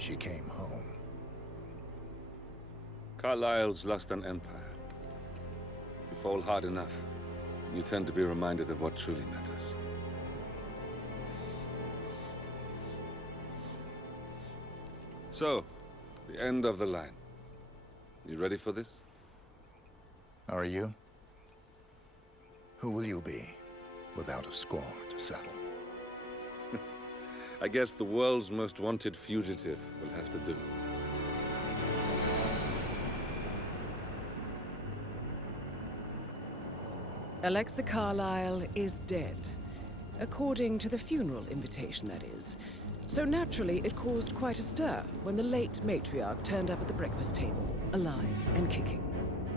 she came home. Carlyle's lost an empire. You fall hard enough, you tend to be reminded of what truly matters. So, the end of the line. You ready for this? Are you? Who will you be, without a score to settle? I guess the world's most wanted fugitive will have to do. Alexa Carlyle is dead. According to the funeral invitation, that is. So naturally, it caused quite a stir when the late matriarch turned up at the breakfast table, alive and kicking.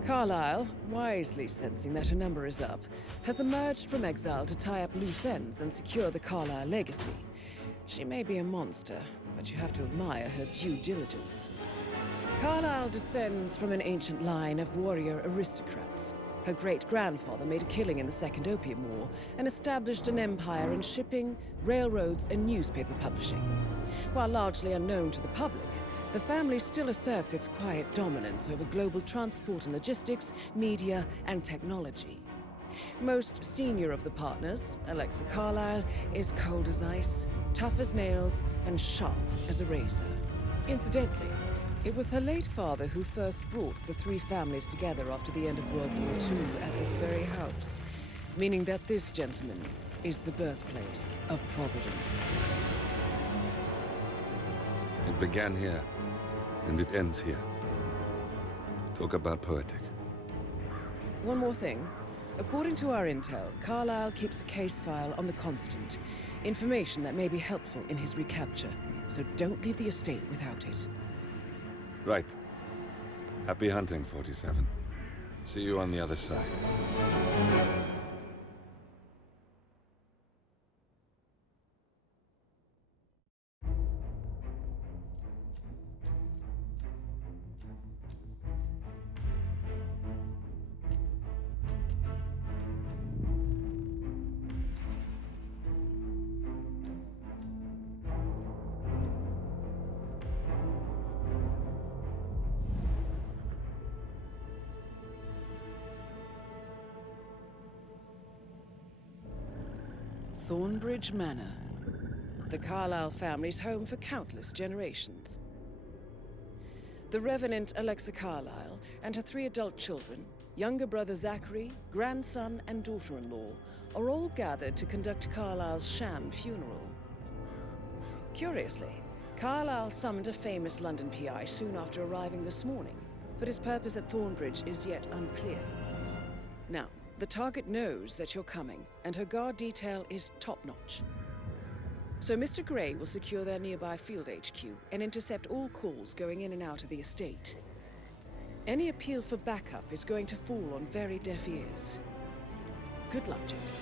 Carlyle, wisely sensing that her number is up, has emerged from exile to tie up loose ends and secure the Carlyle legacy. She may be a monster, but you have to admire her due diligence. Carlyle descends from an ancient line of warrior aristocrats. Her great-grandfather made a killing in the Second Opium War and established an empire in shipping, railroads, and newspaper publishing. While largely unknown to the public, the family still asserts its quiet dominance over global transport and logistics, media, and technology. Most senior of the partners, Alexa Carlyle, is cold as ice, tough as nails, and sharp as a razor. Incidentally, it was her late father who first brought the three families together after the end of World War II at this very house, meaning that this gentleman is the birthplace of Providence. It began here, and it ends here. Talk about poetic. One more thing. According to our intel, Carlyle keeps a case file on the Constant. Information that may be helpful in his recapture, so don't leave the estate without it. Right. Happy hunting, 47. See you on the other side. Thornbridge Manor. The Carlyle family's home for countless generations. The Revenant Alexa Carlyle and her 3 adult children, younger brother Zachary, grandson, and daughter-in-law, are all gathered to conduct Carlyle's sham funeral. Curiously, Carlyle summoned a famous London PI soon after arriving this morning, but his purpose at Thornbridge is yet unclear. Now, the target knows that you're coming, and her guard detail is top-notch. So Mr. Gray will secure their nearby field HQ and intercept all calls going in and out of the estate. Any appeal for backup is going to fall on very deaf ears. Good luck, gentlemen.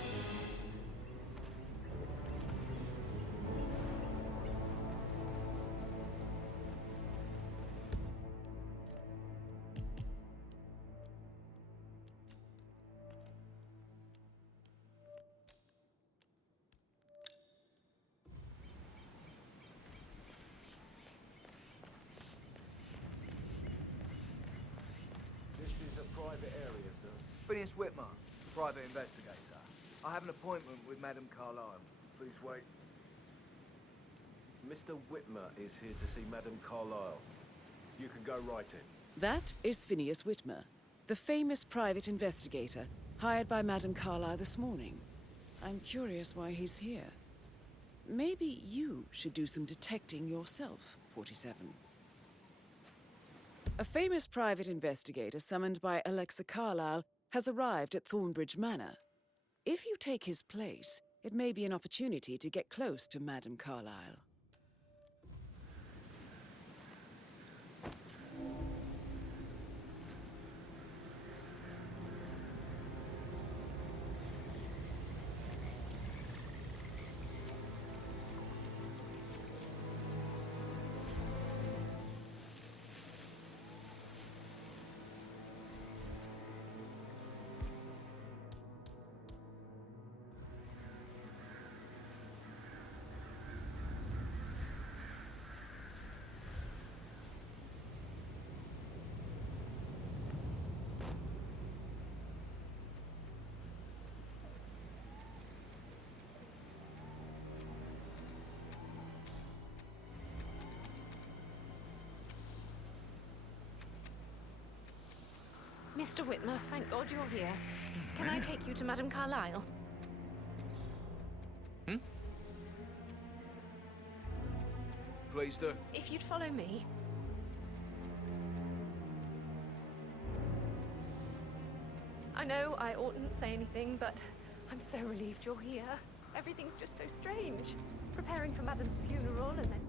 Private area, sir. Phineas Whitmer, private investigator. I have an appointment with Madame Carlyle. Please wait. Mr. Whitmer is here to see Madame Carlyle. You can go right in. That is Phineas Whitmer, the famous private investigator hired by Madame Carlyle this morning. I'm curious why he's here. Maybe you should do some detecting yourself, 47. A famous private investigator summoned by Alexa Carlyle has arrived at Thornbridge Manor. If you take his place, it may be an opportunity to get close to Madame Carlyle. Mr. Whitmer, thank God you're here. Can I take you to Madame Carlyle? Please do. If you'd follow me. I know I oughtn't say anything, but I'm so relieved you're here. Everything's just so strange. Preparing for Madame's funeral and then...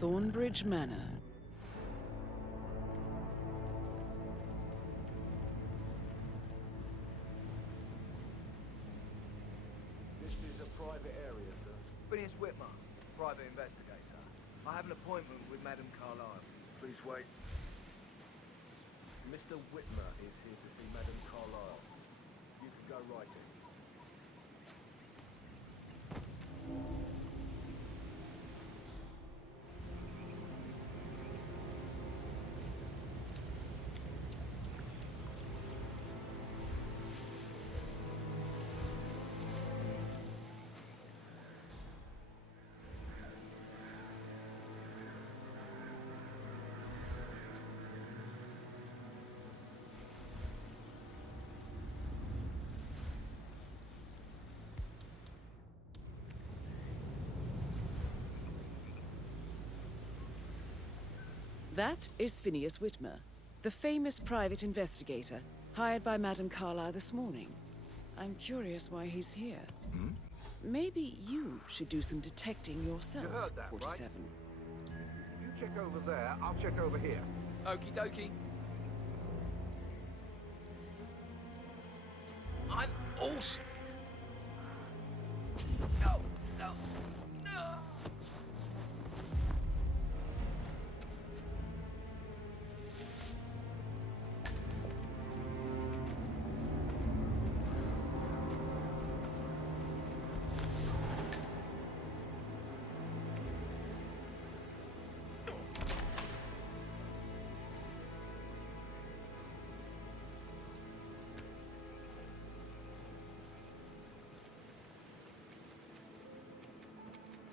Thornbridge Manor. This is a private area, sir. Phineas Whitmer, private investigator. I have an appointment with Madame Carlyle. Please wait. Mr. Whitmer is here to see Madame Carlyle. You can go right in. That is Phineas Whitmer, the famous private investigator hired by Madame Carlyle this morning. I'm curious why he's here. Maybe you should do some detecting yourself, You heard that, 47. You check over there, I'll check over here. Okie dokie. I'm awesome. No, no, no.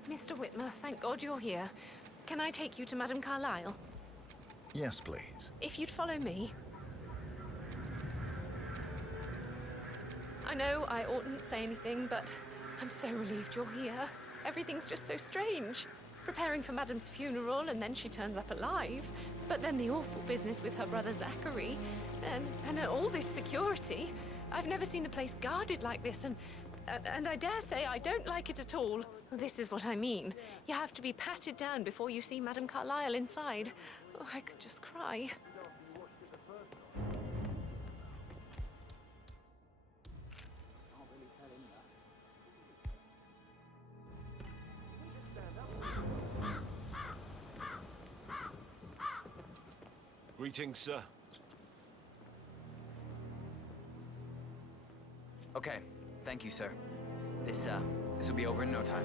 Mr. Whitmer, thank God you're here. Can I take you to Madame Carlyle? Yes, please. If you'd follow me. I know I oughtn't say anything, but I'm so relieved you're here. Everything's just so strange. Preparing for Madame's funeral, and then she turns up alive. But then the awful business with her brother Zachary, and all this security. I've never seen the place guarded like this, and I dare say I don't like it at all. This is what I mean. You have to be patted down before you see Madame Carlyle inside. Oh, I could just cry. Greetings, sir. Okay, thank you, sir. This will be over in no time.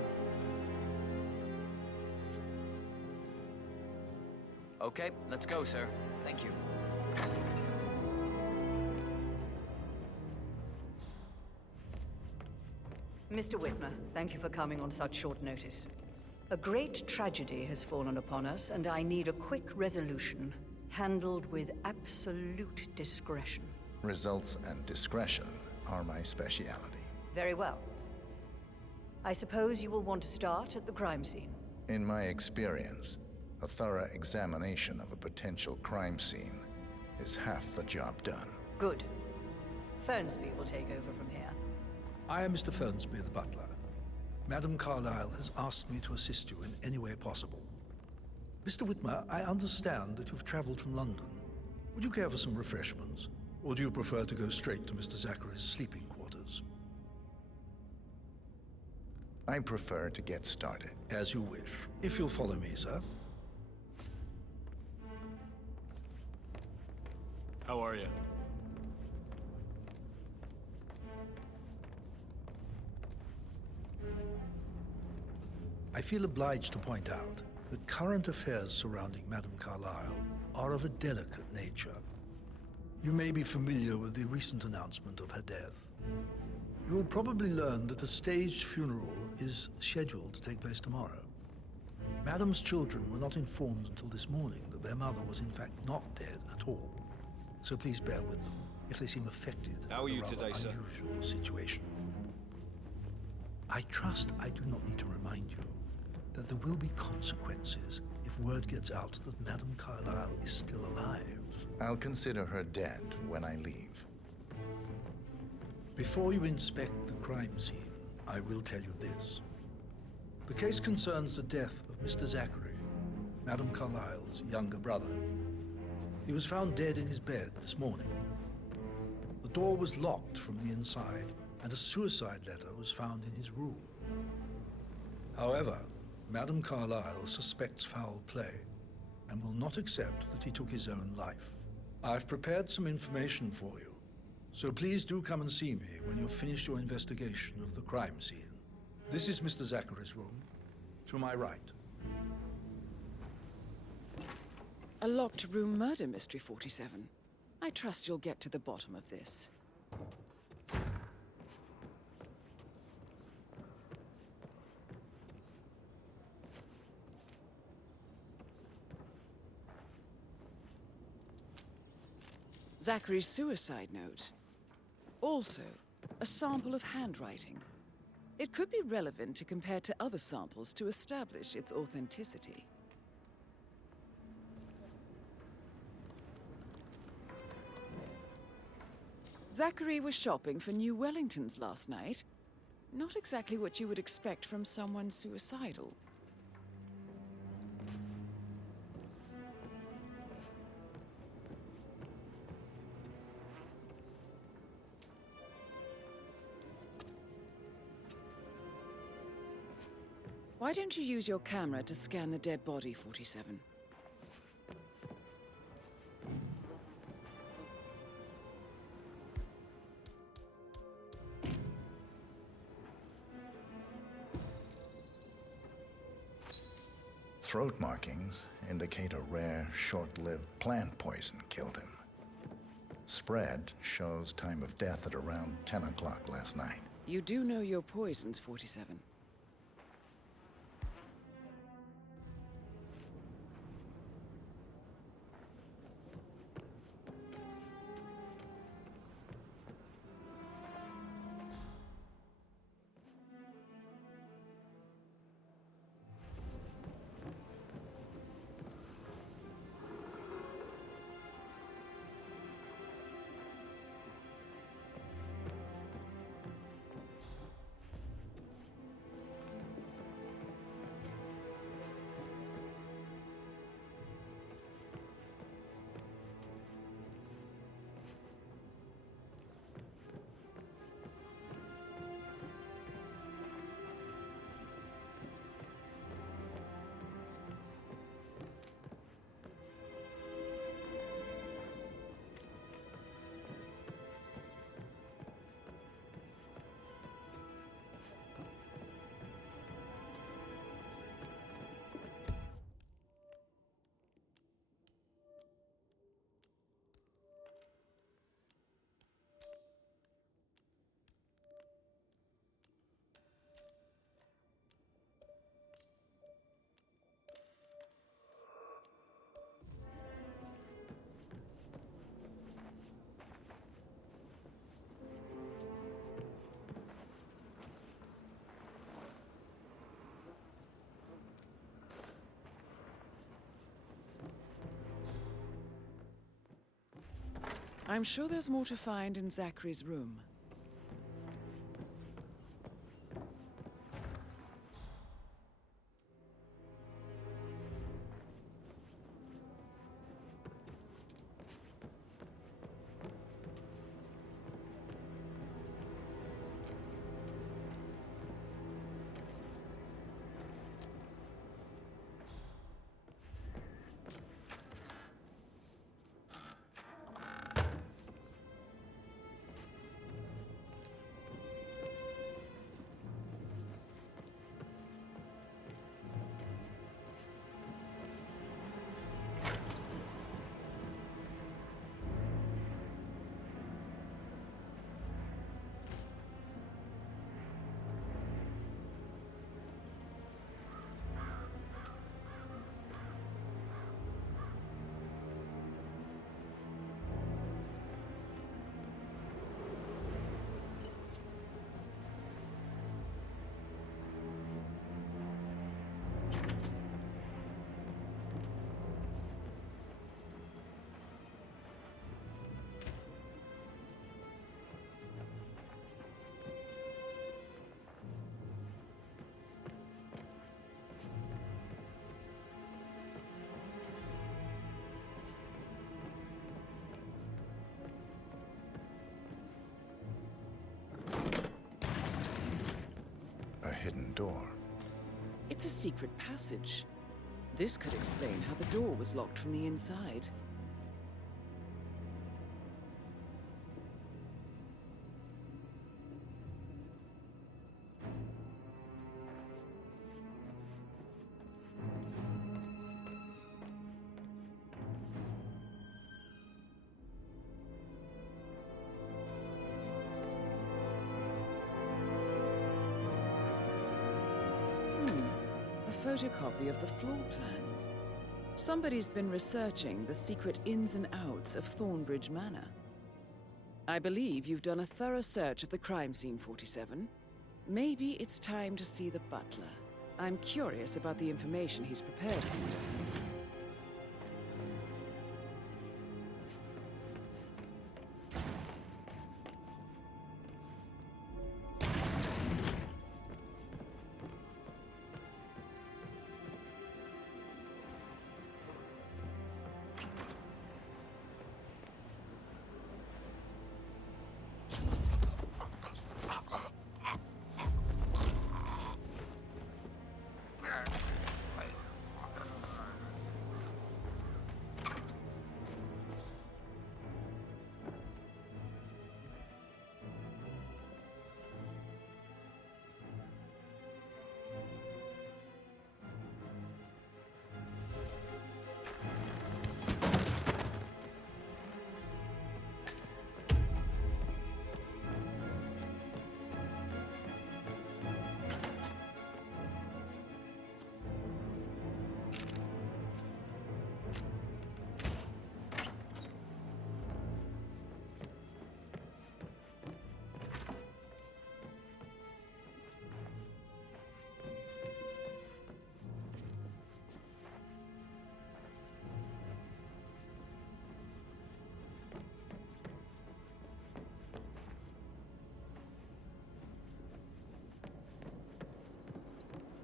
Okay, let's go, sir. Thank you. Mr. Whitmer, thank you for coming on such short notice. A great tragedy has fallen upon us, and I need a quick resolution, handled with absolute discretion. Results and discretion are my speciality. Very well. I suppose you will want to start at the crime scene. In my experience, a thorough examination of a potential crime scene is half the job done. Good. Fernsby will take over from here. I am Mr. Fernsby, the butler. Madame Carlyle has asked me to assist you in any way possible. Mr. Whitmer, I understand that you've traveled from London. Would you care for some refreshments? Or do you prefer to go straight to Mr. Zachary's sleeping quarters? I prefer to get started. As you wish. If you'll follow me, sir. How are you? I feel obliged to point out that current affairs surrounding Madame Carlyle are of a delicate nature. You may be familiar with the recent announcement of her death. You will probably learn that a staged funeral is scheduled to take place tomorrow. Madame's children were not informed until this morning that their mother was in fact not dead at all. So please bear with them if they seem affected by How are the you rather today, sir? unusual situation. I trust I do not need to remind you that there will be consequences if word gets out that Madame Carlyle is still alive. I'll consider her dead when I leave. Before you inspect the crime scene, I will tell you this. The case concerns the death of Mr. Zachary, Madame Carlyle's younger brother. He was found dead in his bed this morning. The door was locked from the inside, and a suicide letter was found in his room. However, Madame Carlyle suspects foul play and will not accept that he took his own life. I've prepared some information for you, so please do come and see me when you've finished your investigation of the crime scene. This is Mr. Zachary's room, to my right. A locked room murder mystery, 47. I trust you'll get to the bottom of this. Zachary's suicide note. Also, a sample of handwriting. It could be relevant to compare to other samples to establish its authenticity. Zachary was shopping for New Wellingtons last night. Not exactly what you would expect from someone suicidal. Why don't you use your camera to scan the dead body, 47? Throat markings indicate a rare, short-lived plant poison killed him. Spread shows time of death at around 10 o'clock last night. You do know your poisons, 47. I'm sure there's more to find in Zachary's room. door. It's a secret passage. This could explain how the door was locked from the inside. A photocopy of the floor plans. Somebody's been researching the secret ins and outs of Thornbridge Manor. I believe you've done a thorough search of the crime scene, 47. Maybe it's time to see the butler. I'm curious about the information he's prepared for you.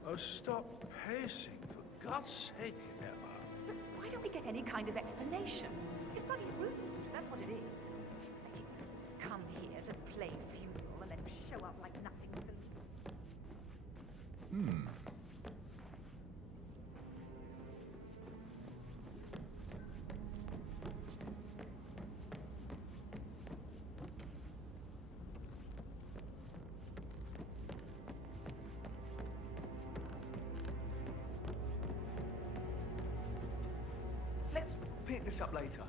Oh, stop pacing, for God's sake, Emma. But why don't we get any kind of explanation? It's bloody rude, that's what it is. Making us come here to play funeral and then show up like nothing. Let's pick this up later.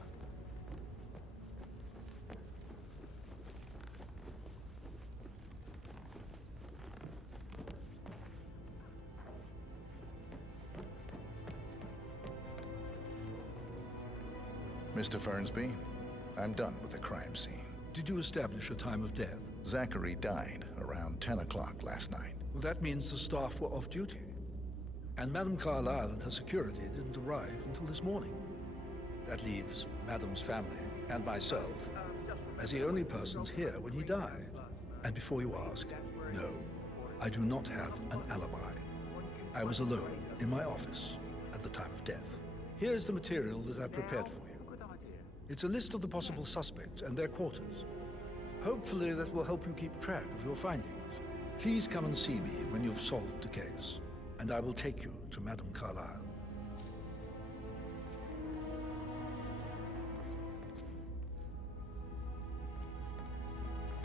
Mr. Fernsby, I'm done with the crime scene. Did you establish a time of death? Zachary died around 10 o'clock last night. Well, that means the staff were off duty. And Madame Carlyle and her security didn't arrive until this morning. That leaves Madame's family and myself as the only persons here when he died. And before you ask, no, I do not have an alibi. I was alone in my office at the time of death. Here's the material that I prepared for you. It's a list of the possible suspects and their quarters. Hopefully that will help you keep track of your findings. Please come and see me when you've solved the case, and I will take you to Madame Carlyle.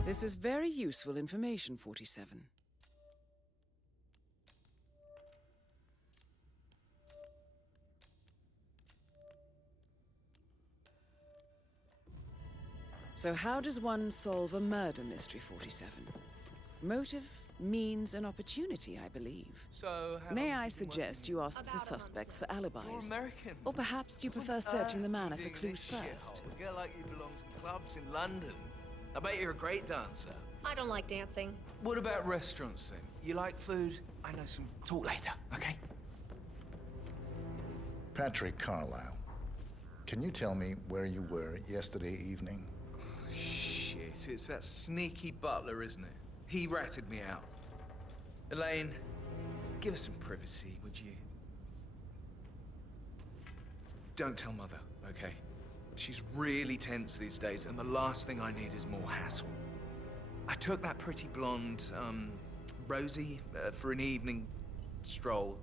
This is very useful information, 47. So how does one solve a murder mystery, 47? Motive, means, and opportunity, I believe. So, May I suggest you ask the suspects for alibis? American. Or perhaps do you prefer searching the manor for clues first? A girl like you belongs in clubs in London. I bet you're a great dancer. I don't like dancing. What about restaurants then? You like food? I know some. Talk later, okay? Patrick Carlyle, can you tell me where you were yesterday evening? Shit, it's that sneaky butler, isn't it? He ratted me out. Elaine, give us some privacy, would you? Don't tell Mother, okay? She's really tense these days, and the last thing I need is more hassle. I took that pretty blonde, Rosie, for an evening stroll.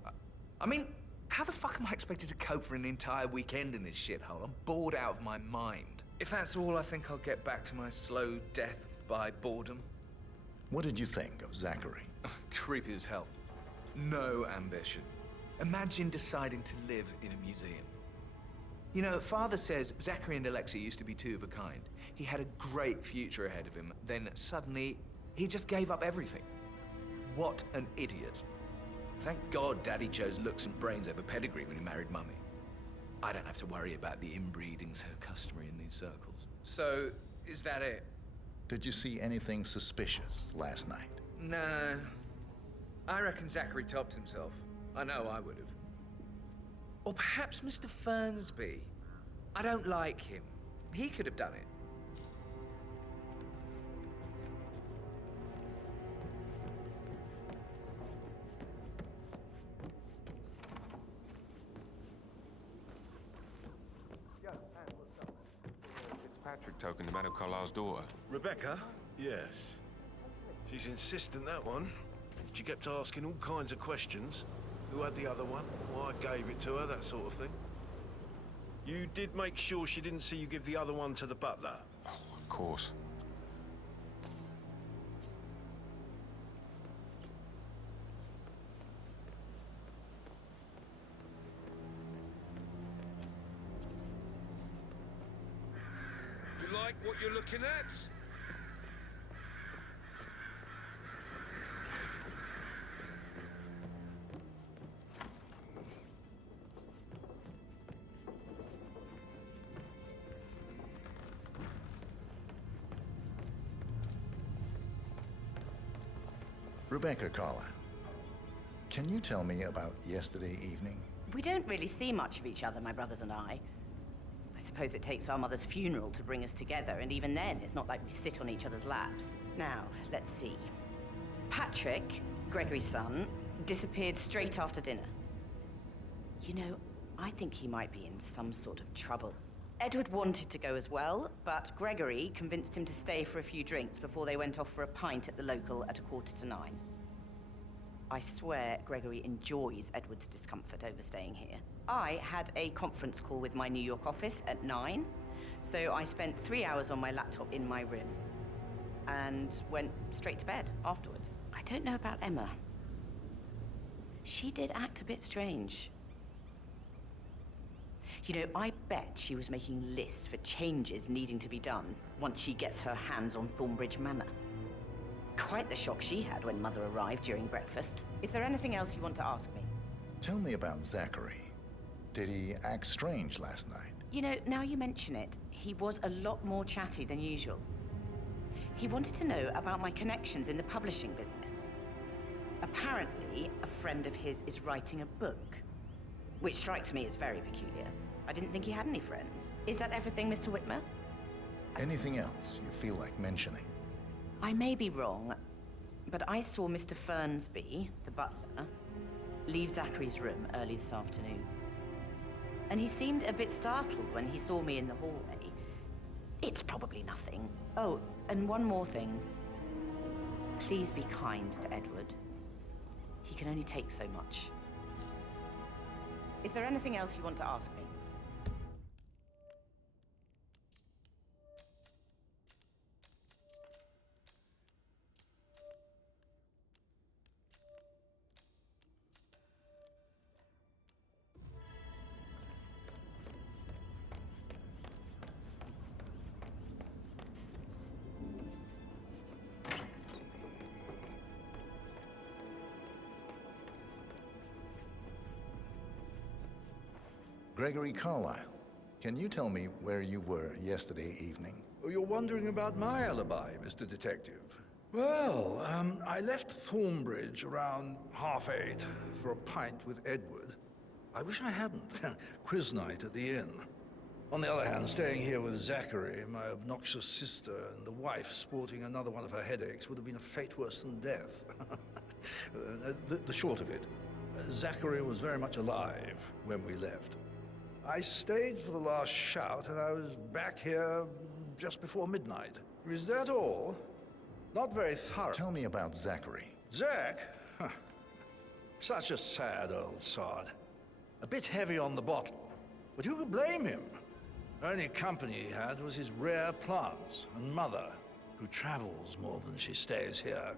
I mean, how the fuck am I expected to cope for an entire weekend in this shithole? I'm bored out of my mind. If that's all, I think I'll get back to my slow death by boredom. What did you think of Zachary? Creepy as hell. No ambition. Imagine deciding to live in a museum. You know, Father says Zachary and Alexei used to be two of a kind. He had a great future ahead of him. Then suddenly, he just gave up everything. What an idiot. Thank God Daddy chose looks and brains over pedigree when he married Mummy. I don't have to worry about the inbreeding so customary in these circles. So, is that it? Did you see anything suspicious last night? No. I reckon Zachary topped himself. I know I would have. Or perhaps Mr. Fernsby. I don't like him. He could have done it. Fitzpatrick token to Madame Carlyle's daughter. Rebecca? Yes. She's insistent, that one. She kept asking all kinds of questions. Who had the other one? Why I gave it to her, that sort of thing. You did make sure she didn't see you give the other one to the butler? Oh, of course. You like what you're looking at? Rebecca Carlyle, can you tell me about yesterday evening? We don't really see much of each other, my brothers and I. I suppose it takes our mother's funeral to bring us together, and even then, it's not like we sit on each other's laps. Now, let's see. Patrick, Gregory's son, disappeared straight after dinner. You know, I think he might be in some sort of trouble. Edward wanted to go as well, but Gregory convinced him to stay for a few drinks before they went off for a pint at the local at 9:15. I swear Gregory enjoys Edward's discomfort overstaying here. I had a conference call with my New York office at 9, so I spent 3 hours on my laptop in my room and went straight to bed afterwards. I don't know about Emma. She did act a bit strange. You know, I bet she was making lists for changes needing to be done once she gets her hands on Thornbridge Manor. Quite the shock she had when Mother arrived during breakfast. Is there anything else you want to ask me? Tell me about Zachary. Did he act strange last night? You know, now you mention it, he was a lot more chatty than usual. He wanted to know about my connections in the publishing business. Apparently, a friend of his is writing a book, which strikes me as very peculiar. I didn't think he had any friends. Is that everything, Mr. Whitmer? Anything else you feel like mentioning? I may be wrong, but I saw Mr. Fernsby, the butler, leave Zachary's room early this afternoon. And he seemed a bit startled when he saw me in the hallway. It's probably nothing. Oh, and one more thing. Please be kind to Edward. He can only take so much. Is there anything else you want to ask me? Gregory Carlyle, can you tell me where you were yesterday evening? Oh, you're wondering about my alibi, Mr. Detective. Well, I left Thornbridge around 8:30 for a pint with Edward. I wish I hadn't. Quiz night at the inn. On the other hand, staying here with Zachary, my obnoxious sister, and the wife sporting another one of her headaches would have been a fate worse than death. The short of it, Zachary was very much alive when we left. I stayed for the last shout, and I was back here just before midnight. Is that all? Not very thorough. Tell me about Zachary. Zack? Huh. Such a sad old sod. A bit heavy on the bottle, but who could blame him? Only company he had was his rare plants and mother, who travels more than she stays here.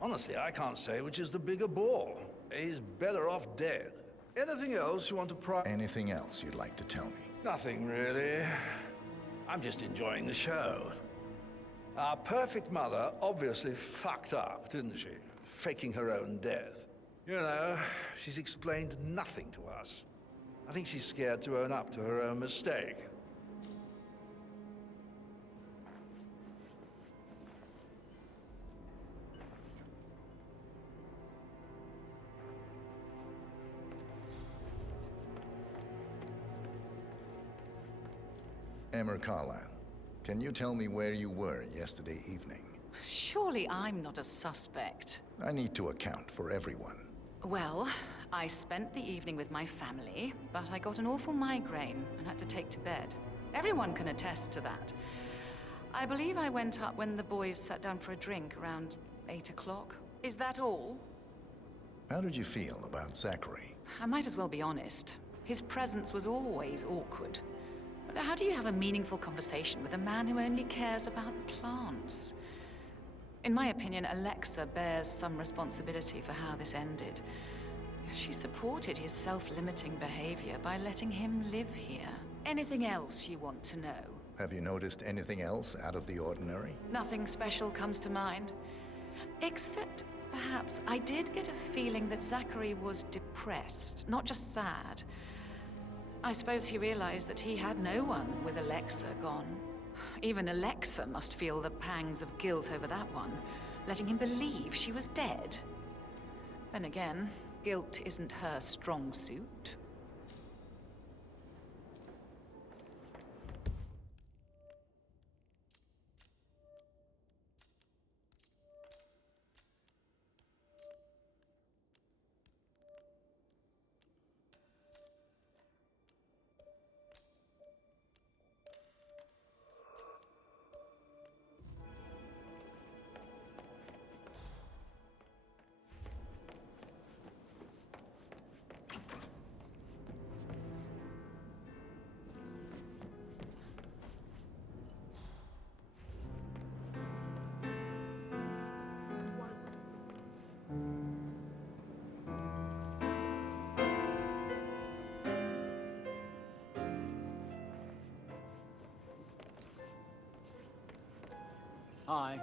Honestly, I can't say which is the bigger bore. He's better off dead. Anything else you want to Anything else you'd like to tell me? Nothing, really. I'm just enjoying the show. Our perfect mother obviously fucked up, didn't she? Faking her own death. You know, she's explained nothing to us. I think she's scared to own up to her own mistake. Emma Carlyle, can you tell me where you were yesterday evening? Surely I'm not a suspect. I need to account for everyone. Well, I spent the evening with my family, but I got an awful migraine and had to take to bed. Everyone can attest to that. I believe I went up when the boys sat down for a drink around 8 o'clock. Is that all? How did you feel about Zachary? I might as well be honest. His presence was always awkward. But how do you have a meaningful conversation with a man who only cares about plants? In my opinion, Alexa bears some responsibility for how this ended. She supported his self-limiting behavior by letting him live here. Anything else you want to know? Have you noticed anything else out of the ordinary? Nothing special comes to mind. Except, perhaps, I did get a feeling that Zachary was depressed, not just sad. I suppose he realized that he had no one with Alexa gone. Even Alexa must feel the pangs of guilt over that one, letting him believe she was dead. Then again, guilt isn't her strong suit. Hi.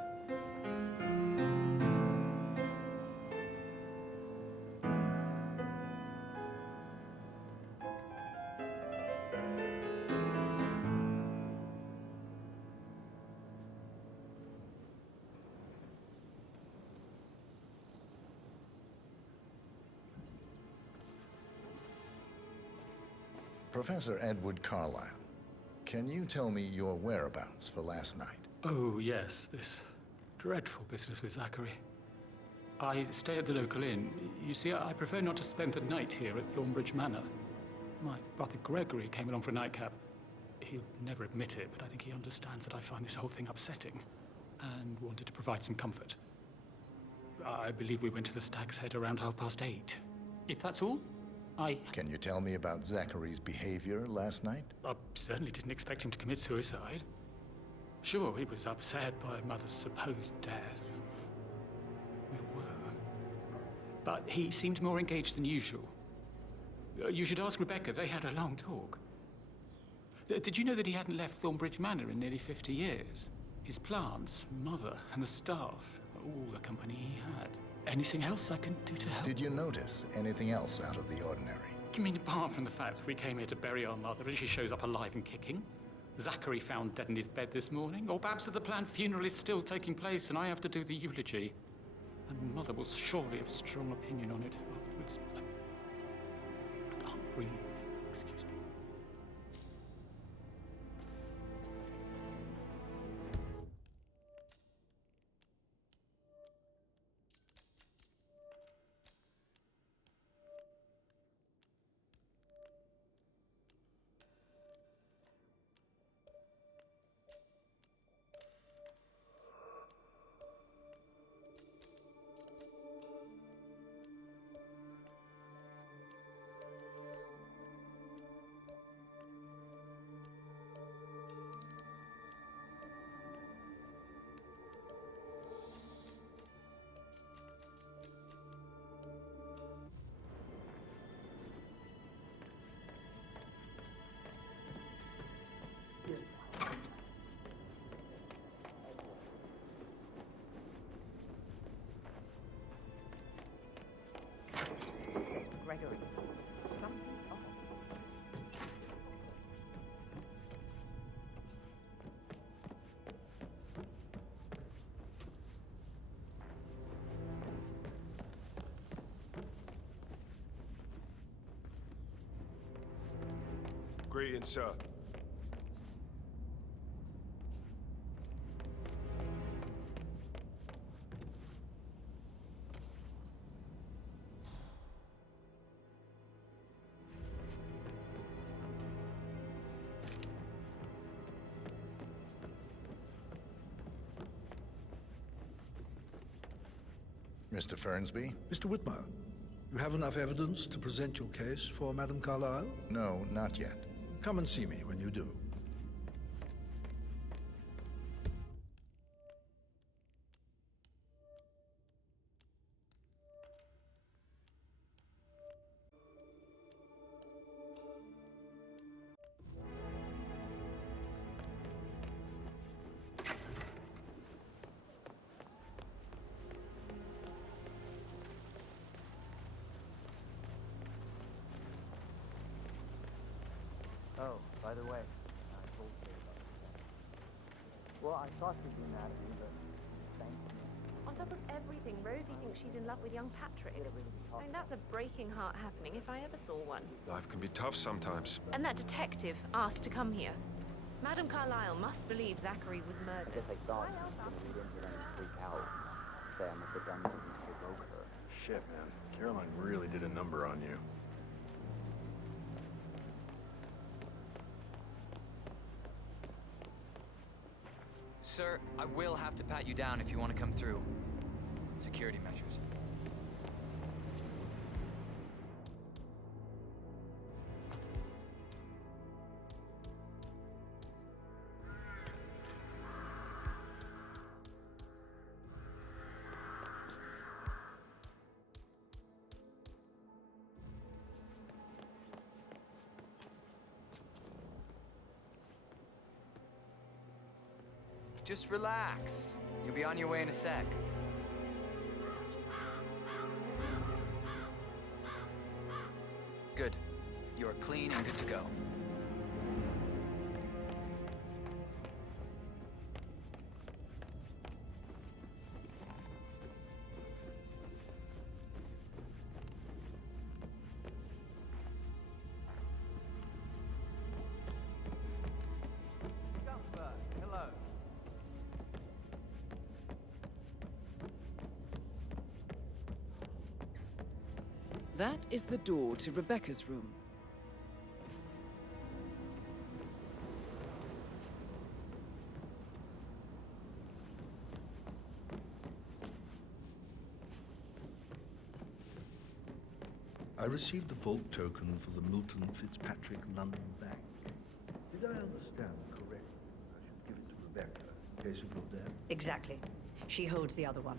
Professor Edward Carlyle, can you tell me your whereabouts for last night? Oh, yes, this dreadful business with Zachary. I stay at the local inn. You see, I prefer not to spend the night here at Thornbridge Manor. My brother Gregory came along for a nightcap. He'll never admit it, but I think he understands that I find this whole thing upsetting and wanted to provide some comfort. I believe we went to the Stag's Head around 8:30. If that's all, Can you tell me about Zachary's behavior last night? I certainly didn't expect him to commit suicide. Sure, he was upset by Mother's supposed death. We were. But he seemed more engaged than usual. You should ask Rebecca. They had a long talk. Did you know that he hadn't left Thornbridge Manor in nearly 50 years? His plants, Mother, and the staff, all the company he had. Anything else I can do to help? Did you notice anything else out of the ordinary? You mean apart from the fact that we came here to bury our mother and she shows up alive and kicking? Zachary found dead in his bed this morning? Or perhaps that the planned funeral is still taking place and I have to do the eulogy? And Mother will surely have a strong opinion on it afterwards. I can't breathe. Excuse me. Greetings, sir. Mr. Fernsby? Mr. Whitmer, you have enough evidence to present your case for Madame Carlyle? No, not yet. Come and see me when you do. Oh, by the way, I told you about that. Well, I thought you'd be mad at me, but thank you. On top of everything, Rosie thinks she's in love with young Patrick. I mean, that's a breaking heart happening if I ever saw one. Life can be tough sometimes. And that detective asked to come here. Madame Carlyle must believe Zachary was I murdered. guess I thought you were going to read into it and freak out. Say I must have done something to provoke her. Shit, man. Caroline really did a number on you. Sir, I will have to pat you down if you want to come through. Security measures. Just relax. You'll be on your way in a sec. Good. You are clean and good to go. Hello. That is the door to Rebecca's room. I received the vault token for the Milton Fitzpatrick London Bank. Did I understand correctly? I should give it to Rebecca in case of your death? Exactly. She holds the other one.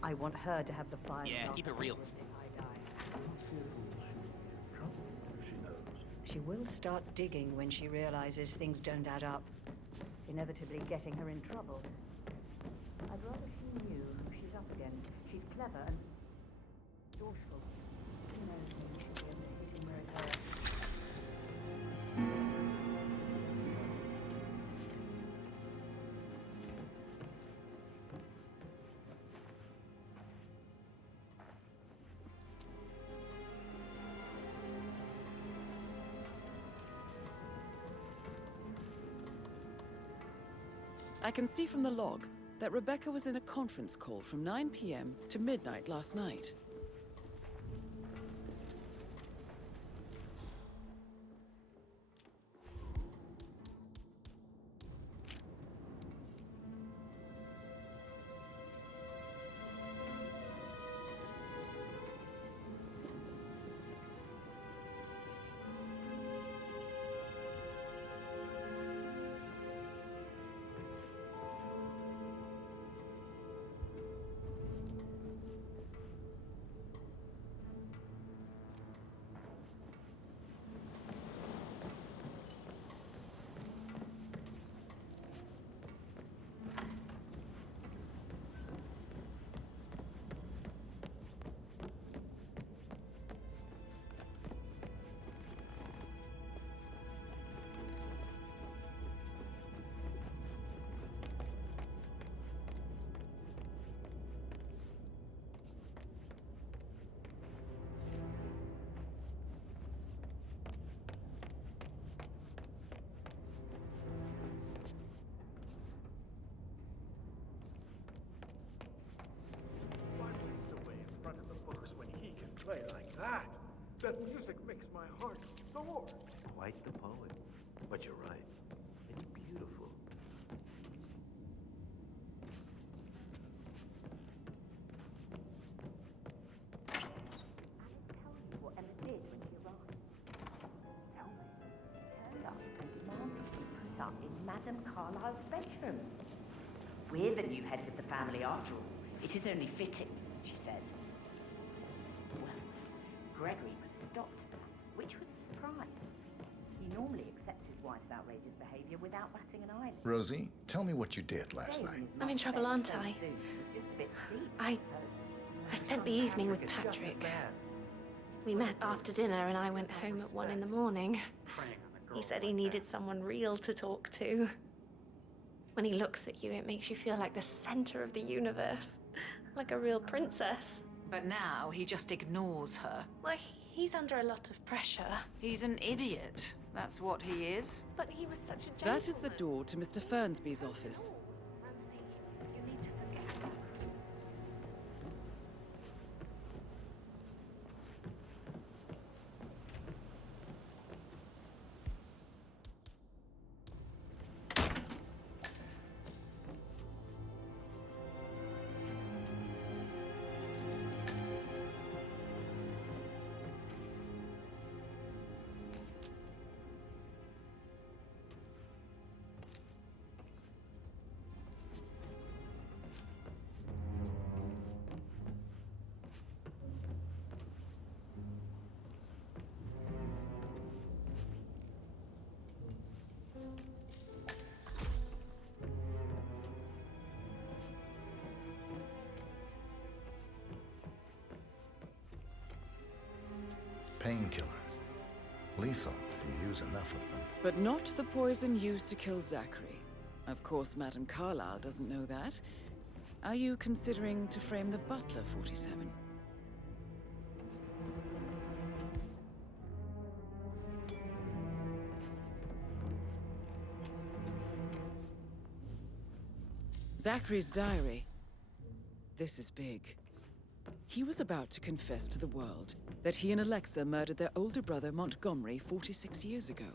I want her to have the file. Yeah, keep it real. She knows. She will start digging when she realizes things don't add up, inevitably getting her in trouble. I'd rather she knew who she's up against. She's clever and resourceful. Who knows, maybe she'll be able to hit him where it hurts. I can see from the log that Rebecca was in a conference call from 9 p.m. to midnight last night. play like that. That music makes my heart soar. Quite the poem. But you're right. It's beautiful. What Emma did when she arrived. Tell me. Turned up and demanded to be put up in Madame Carlyle's bedroom. We're the new heads of the family after all. It is only fitting, she said. Well, Gregory put a stop to that, which was a surprise. He normally accepts his wife's outrageous behavior without batting an eyelid. Rosie, tell me what you did last night. I'm in trouble, aren't I? I spent the evening with Patrick. We met after dinner and I went home at 1 in the morning. He said he needed someone real to talk to. When he looks at you, it makes you feel like the center of the universe. Like a real princess. But now he just ignores her. Well, he's under a lot of pressure. He's an idiot. That's what he is. But he was such a gentleman. That is the door to Mr. Fernsby's office. Rosie, you need to forget that. Painkillers. Lethal if you use enough of them. But not the poison used to kill Zachary. Of course, Madame Carlyle doesn't know that. Are you considering to frame the butler, 47? Zachary's diary. This is big. He was about to confess to the world that he and Alexa murdered their older brother Montgomery 46 years ago.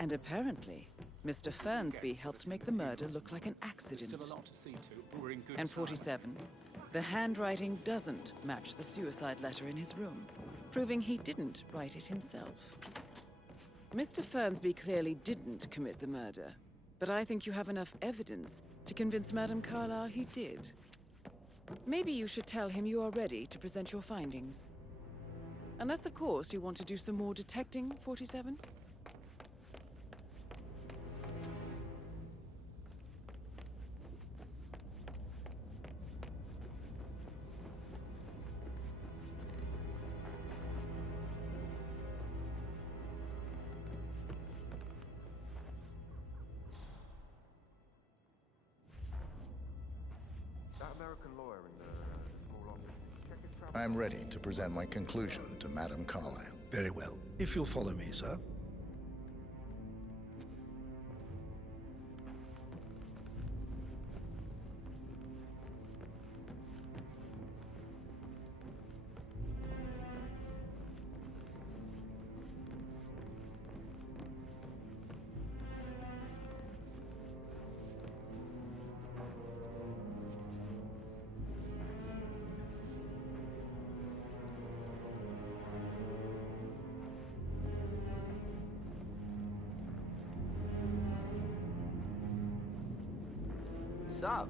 And apparently, Mr. Fernsby helped make the murder look like an accident. There's still a lot to see to, but we're in good And time. 47, the handwriting doesn't match the suicide letter in his room, proving he didn't write it himself. Mr. Fernsby clearly didn't commit the murder, but I think you have enough evidence to convince Madame Carlyle he did. Maybe you should tell him you are ready to present your findings. Unless, of course, you want to do some more detecting, 47? That American lawyer in the small office. Check his travel. I'm ready to present my conclusion to Madame Carlyle. Very well. If you'll follow me, sir. Sup?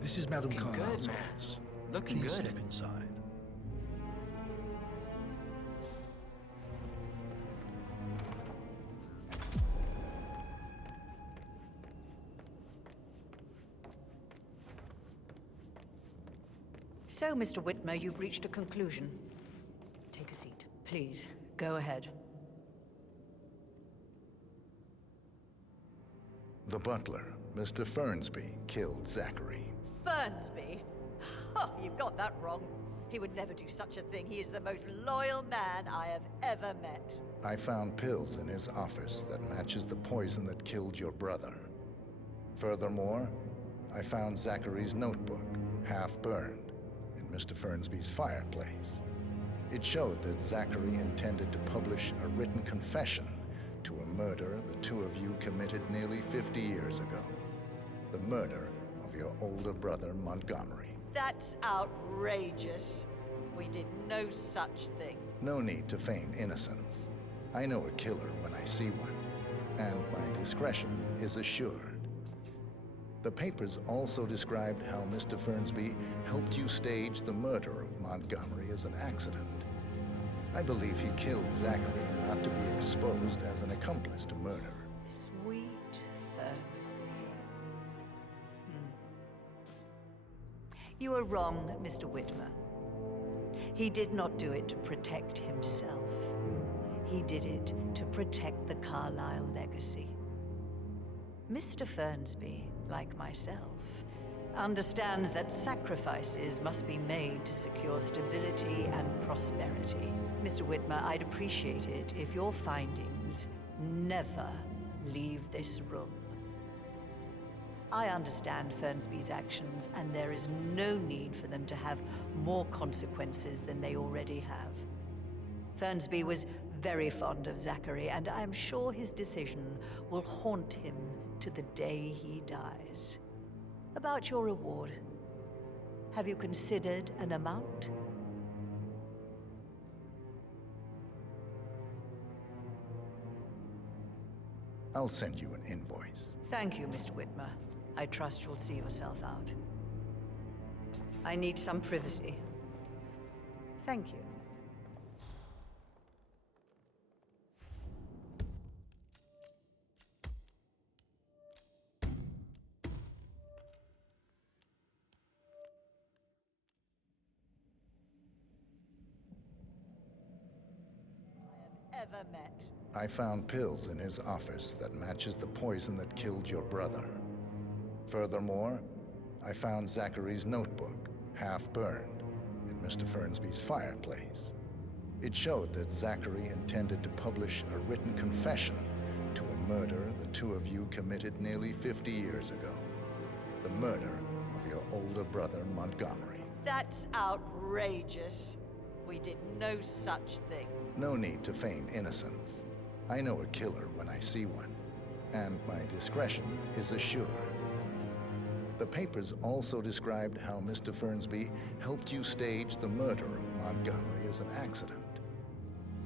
This is Madame Looking good, Carlyle's man. office. Looking Please good. step inside. So, Mr. Whitmer, you've reached a conclusion. Take a seat. Please, go ahead. The butler, Mr. Fernsby, killed Zachary. Fernsby? Oh, you've got that wrong. He would never do such a thing. He is the most loyal man I have ever met. I found pills in his office that matches the poison that killed your brother. Furthermore, I found Zachary's notebook, half burned, in Mr. Fernsby's fireplace. It showed that Zachary intended to publish a written confession to a murder the two of you committed nearly 50 years ago. The murder of your older brother, Montgomery. That's outrageous. We did no such thing. No need to feign innocence. I know a killer when I see one, and my discretion is assured. The papers also described how Mr. Fernsby helped you stage the murder of Montgomery as an accident. I believe he killed Zachary not to be exposed as an accomplice to murder. Sweet Fernsby. You are wrong, Mr. Whitmer. He did not do it to protect himself. He did it to protect the Carlyle legacy. Mr. Fernsby, like myself, understands that sacrifices must be made to secure stability and prosperity. Mr. Whitmer, I'd appreciate it if your findings never leave this room. I understand Fernsby's actions, and there is no need for them to have more consequences than they already have. Fernsby was very fond of Zachary, and I'm sure his decision will haunt him to the day he dies. About your reward, have you considered an amount? I'll send you an invoice. Thank you, Mr. Whitmer. I trust you'll see yourself out. I need some privacy. Thank you. Ever met. I found pills in his office that matches the poison that killed your brother. Furthermore, I found Zachary's notebook, half burned, in Mr. Fernsby's fireplace. It showed that Zachary intended to publish a written confession to a murder the two of you committed nearly 50 years ago. The murder of your older brother, Montgomery. That's outrageous. We did no such thing. No need to feign innocence. I know a killer when I see one, and my discretion is assured. The papers also described how Mr. Fernsby helped you stage the murder of Montgomery as an accident.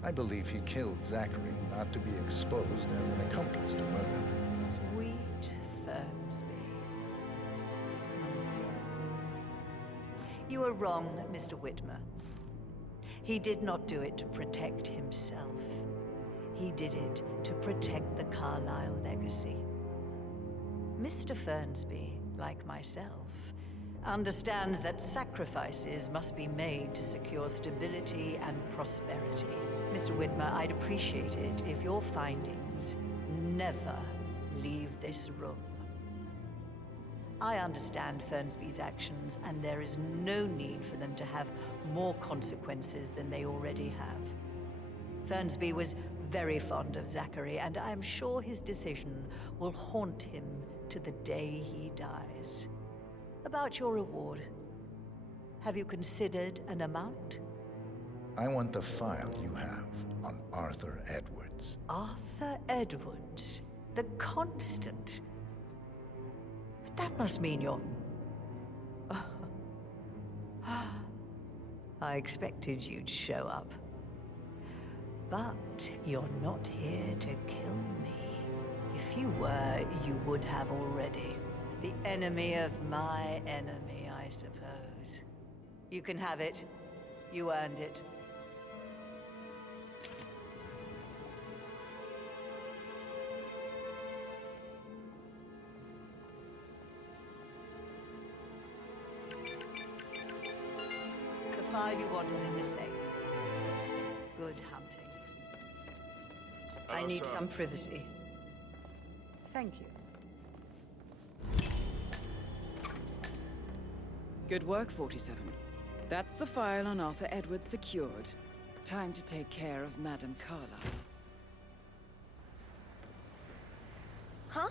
I believe he killed Zachary not to be exposed as an accomplice to murder. Sweet Fernsby. You are wrong, Mr. Whitmer. He did not do it to protect himself. He did it to protect the Carlyle legacy. Mr. Fernsby, like myself, understands that sacrifices must be made to secure stability and prosperity. Mr. Whitmer, I'd appreciate it if your findings never leave this room. I understand Fernsby's actions, and there is no need for them to have more consequences than they already have. Fernsby was very fond of Zachary, and I am sure his decision will haunt him to the day he dies. About your reward, have you considered an amount? I want the file you have on Arthur Edwards. Arthur Edwards, the Constant. But that must mean you're... I expected you'd show up. But you're not here to kill me. If you were, you would have already. The enemy of my enemy, I suppose. You can have it. You earned it. The file you want is in the safe. Good hunting. I need some privacy. Thank you. Good work, 47. That's the file on Arthur Edwards secured. Time to take care of Madame Carlyle. Huh?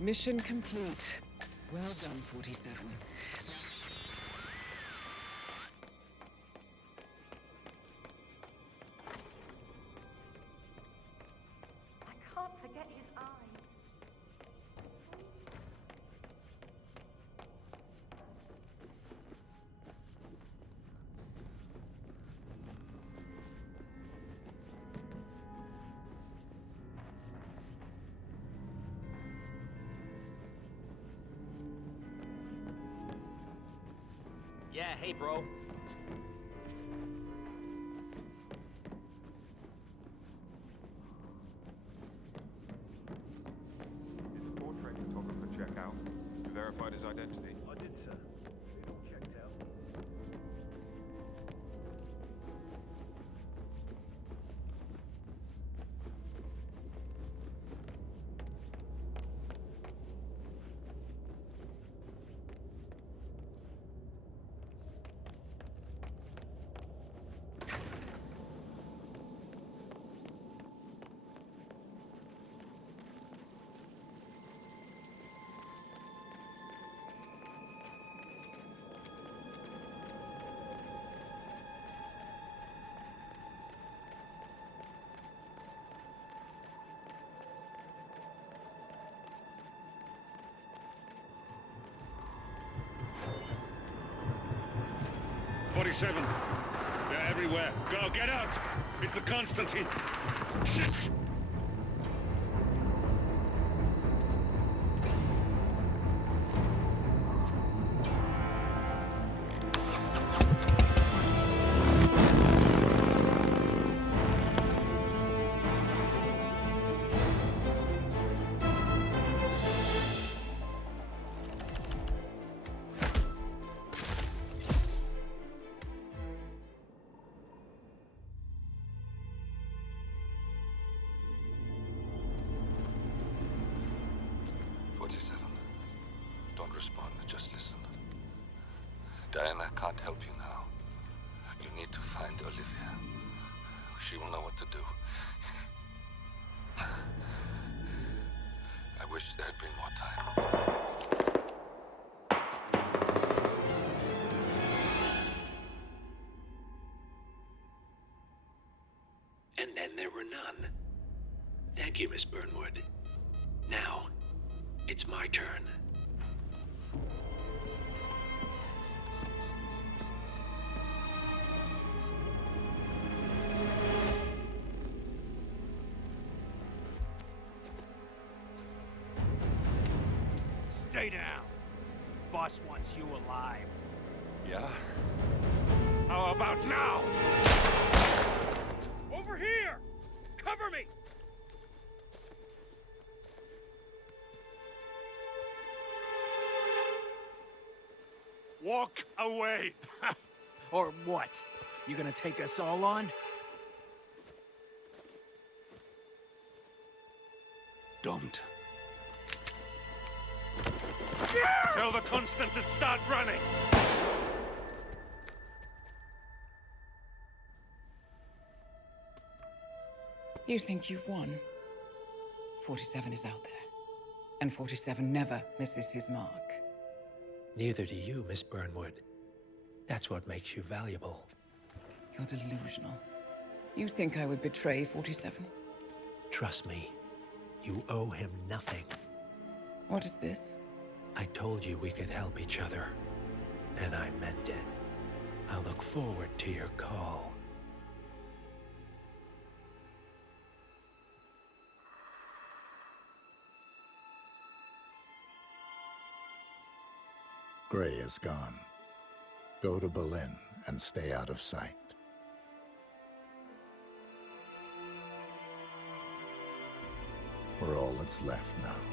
Mission complete. Well done, 47. I can't forget his eyes. Yeah, hey, bro. Did the portrait photographer check out? You verified his identity? I did, sir. It all checked out. '47. They're everywhere. Go, get out! It's the Constantine. Shit! Don't respond, just listen. Diana can't help you now. You need to find Olivia. She will know what to do. I wish there had been more time. And then there were none. Thank you, Miss Burnwood. Now, it's my turn. Stay down. Boss wants you alive. Yeah? How about now? Over here! Cover me! Walk away! Or what? You gonna take us all on? Don't. Tell the Constant to start running! You think you've won? 47 is out there. And 47 never misses his mark. Neither do you, Miss Burnwood. That's what makes you valuable. You're delusional. You think I would betray 47? Trust me, you owe him nothing. What is this? I told you we could help each other, and I meant it. I look forward to your call. Gray is gone. Go to Berlin and stay out of sight. We're all that's left now.